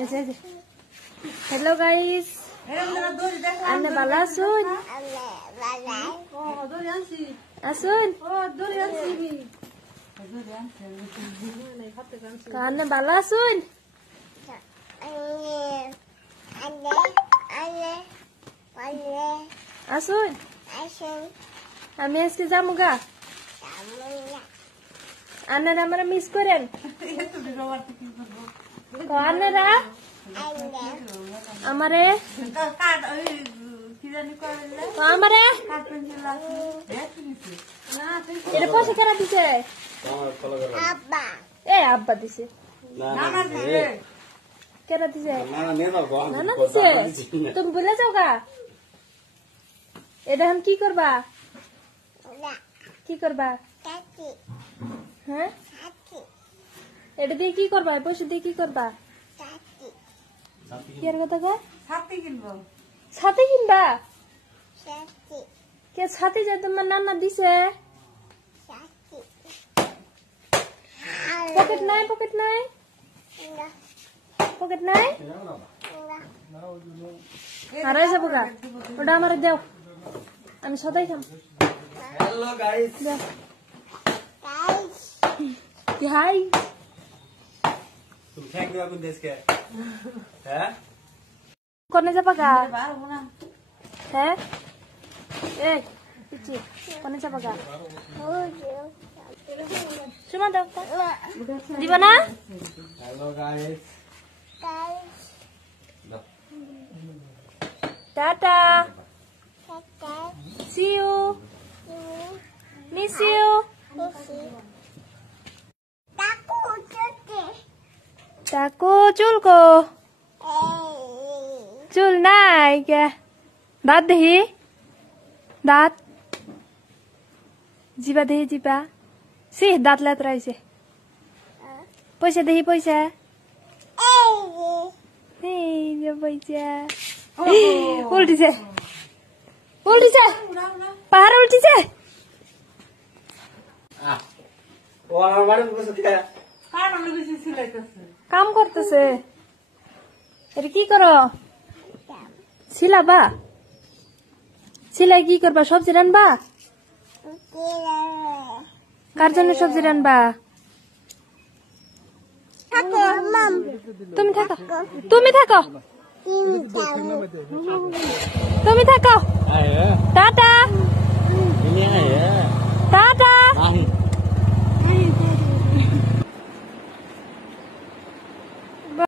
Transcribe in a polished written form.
hello guys अन्ना बाला सुन asun अन्ना बाला सुन asun আমি আজকে যামুগা আন্নারা আমরা মিস করেন আন্নারা আমারে আমারে এটা পয়সা কেনা দিছে আব্বা দিছে কেনা দিছে নানা দিছে তুমি বলে যাও গা এটা কি করবা কি করবা হ্যাঁ এটা দিয়ে কি করবা পয়সা দিয়ে কি করবা কি আর কথা গো ছাতি কিনবা কে ছাতি যে তোমার নানা দিছে পকেট নাই পকেট নাই পকেট নাই হারাই যাবো গা ওটা আমার দেও আমি সদাই খাম हेलो गाइस हाय तुम फेंक दो अपन देश के हैं कोने जा पका हैं ए पिची कोने जा पका सुमा दो दीवाना hello guys Tata see you miss you Taku chulko chul nai kìa dat dehi dat jiba dehi jiba si dat let raise paisa dehi paisa hey jo paisa ulti se pahar ulti se ও আমার বাড়ি বসে থাকে কাম করতেছে এটা কি করো সিলাবা সিলাই কি করবা সবজি রানবা কার জন্য সবজি রানবা তুমি থাকো তুমি থাকো তুমি থাকো টাটা টাটা